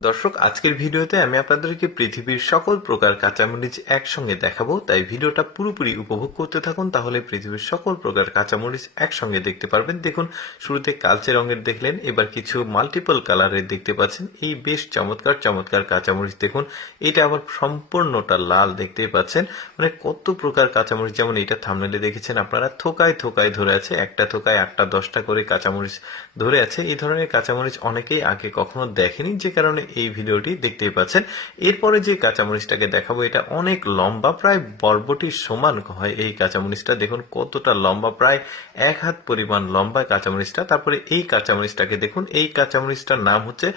দর্শক, আজকের ভিডিওতে আমি আপনাদেরকে পৃথিবীর সকল প্রকার কাঁচামরিচ একসঙ্গে দেখাবো, তাই ভিডিওটা পুরোপুরি উপভোগ করতে থাকুন। তাহলে পৃথিবীর সকল প্রকার কাঁচামরিচ একসঙ্গে দেখতে পারবেন। দেখুন, শুরুতে কালচে রঙের দেখলেন, এবার কিছু মাল্টিপল কালারের দেখতে পাচ্ছেন। এই বেশ চমৎকার চমৎকার কাঁচামরিচ দেখুন, এটা আবার সম্পূর্ণটা লাল দেখতেই পাচ্ছেন। মানে কত প্রকার কাঁচামরিচ, যেমন এটা থাম্বনেলে দেখেছেন আপনারা, থোকায় থোকায় ধরে আছে, একটা থোকায় 8টা 10টা করে কাঁচামরিচ ধরে আছে। এই ধরনের কাঁচামরিচ অনেকেই আগে কখনো দেখেনি, যে কারণে এই ভিডিওটি দেখতেই পাচ্ছেন। এরপরে যে কাঁচামরিচটাকে দেখাবো, এটা অনেক লম্বা, প্রায় বরবটির সমান হয় এই কাঁচামরিচটা। দেখুন কতটা লম্বা, প্রায় 1 হাত পরিমাণ লম্বা কাঁচামরিচটা। তারপরে এই কাঁচামরিচটাকে দেখুন, এই কাঁচামরিচটার নাম হচ্ছে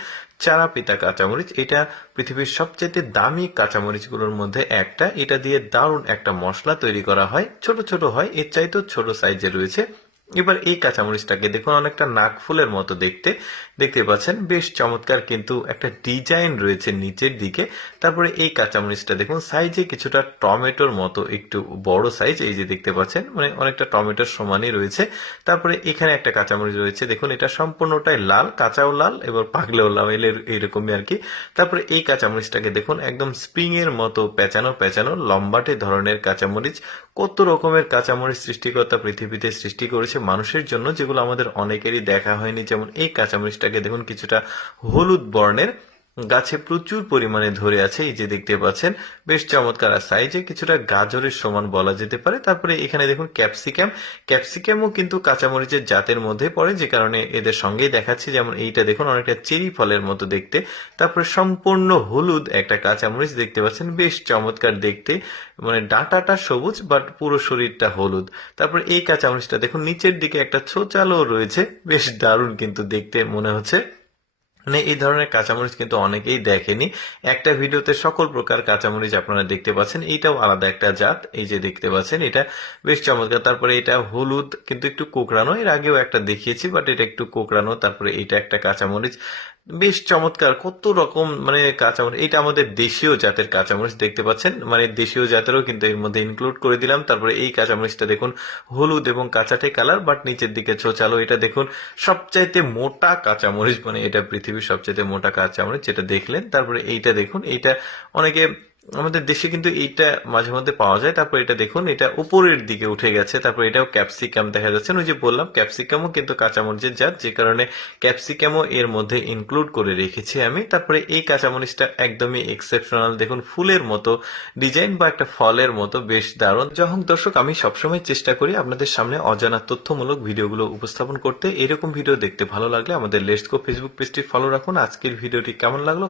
চারাপিতা কাঁচামরিচ। এটা পৃথিবীর সবচেয়ে দামি কাঁচামরিচগুলোর মধ্যে একটা। এটা দিয়ে দারুণ একটা মশলা তৈরি করা হয়, ছোট ছোট হয়, এর চাইতেও ছোট সাইজে রয়েছে। এবার এই কাঁচামরিচটাকে দেখুন, অনেকটা নাক ফুলের মতো দেখতে পাচ্ছেন, বেশ চমৎকার, কিন্তু একটা ডিজাইন রয়েছে নিচের দিকে। তারপরে এই কাঁচামরিচটা দেখুন, সাইজে কিছুটা টমেটোর মতো, একটু বড় সাইজ, এই যে দেখতে পাচ্ছেন, মানে অনেকটা টমেটোর সমানই রয়েছে। তারপরে এখানে একটা কাঁচামরিচ রয়েছে, দেখুন এটা সম্পূর্ণটাই লাল, কাঁচাও লাল এবার পাকলেও লাল, এইরকমই আর কি। তারপরে এই কাঁচামরিচটাকে দেখুন, একদম স্প্রিং এর মতো পেঁচানো পেঁচানো লম্বাটে ধরনের কাঁচামরিচ। কত রকমের কাঁচামরিচ সৃষ্টিকর্তা পৃথিবীতে সৃষ্টি করেছে মানুষের জন্য, যেগুলো আমাদের অনেকেরই দেখা হয়নি। যেমন এই কাঁচামরিচটাকে দেখুন, কিছুটা হলুদ বর্ণের, গাছে প্রচুর পরিমাণে ধরে আছে, এই যে দেখতে পাচ্ছেন, বেশ চমৎকার, সাইজে কিছুটা গাজরের সমান বলা যেতে পারে। তারপরে এখানে দেখুন ক্যাপসিকামও কিন্তু কাঁচামরিচের জাতের মধ্যে পড়ে, যে কারণে এদের সঙ্গেই দেখাচ্ছি। যেমন এইটা দেখুন, অনেকটা চেরি ফলের মতো দেখতে। তারপরে সম্পূর্ণ হলুদ একটা কাঁচামরিচ দেখতে পাচ্ছেন, বেশ চমৎকার দেখতে, মানে ডাঁটাটা সবুজ বাট পুরো শরীরটা হলুদ। তারপর এই কাঁচামরিচটা দেখুন, নিচের দিকে একটা ছোচালো রয়েছে, বেশ দারুণ কিন্তু দেখতে মনে হচ্ছে। মানে এই ধরনের কাঁচামরিচ কিন্তু অনেকেই দেখেনি। একটা ভিডিওতে সকল প্রকার কাঁচামরিচ আপনারা দেখতে পাচ্ছেন। এইটাও আলাদা একটা জাত, এই যে দেখতে পাচ্ছেন, এটা বেশ চমৎকার। তারপরে এটা হলুদ কিন্তু একটু কোঁকড়ানো, এর আগেও একটা দেখিয়েছি বাট এটা একটু কোঁকড়ানো। তারপরে এটা একটা কাঁচামরিচ, বেশ চমৎকার, কত রকম মানে কাঁচামরিচ। এটা আমাদের দেশীয় জাতের কাঁচামরিচ দেখতে পাচ্ছেন, মানে দেশীয় জাতেরও কিন্তু এর মধ্যে ইনক্লুড করে দিলাম। তারপরে এই কাঁচামরিচটা দেখুন, হলুদ এবং কাঁচাটে কালার বাট নিচের দিকে ছোচালো। এটা দেখুন সবচাইতে মোটা কাঁচামরিচ, মানে এটা পৃথিবীর সবচাইতে মোটা কাঁচামরিচ, যেটা দেখলেন। তারপরে এইটা দেখুন, এইটা অনেকে, আমাদের দেশে কিন্তু এইটা মাঝে মধ্যে পাওয়া যায়। তারপর এটা দেখুন, এটা উপরের দিকে উঠে গেছে। তারপর এটাও ক্যাপসিকাম দেখা যাচ্ছে, ওই যে বললাম ক্যাপসিকামও কিন্তু কাঁচামরিচের জাত, যে কারণে ক্যাপসিকামও এর মধ্যে ইনক্লুড করে রেখেছি আমি। তারপরে এই কাঁচামরিচটা একদমই এক্সেপশনাল, দেখুন ফুলের মতো ডিজাইন বা একটা ফলের মতো, বেশ দারুণ। যাই হোক দর্শক, আমি সবসময় চেষ্টা করি আপনাদের সামনে অজানা তথ্যমূলক ভিডিওগুলো উপস্থাপন করতে। এরকম ভিডিও দেখতে ভালো লাগলে আমাদের লেটস গো ফেসবুক পেজটি ফলো রাখুন। আজকের ভিডিওটি কেমন লাগলো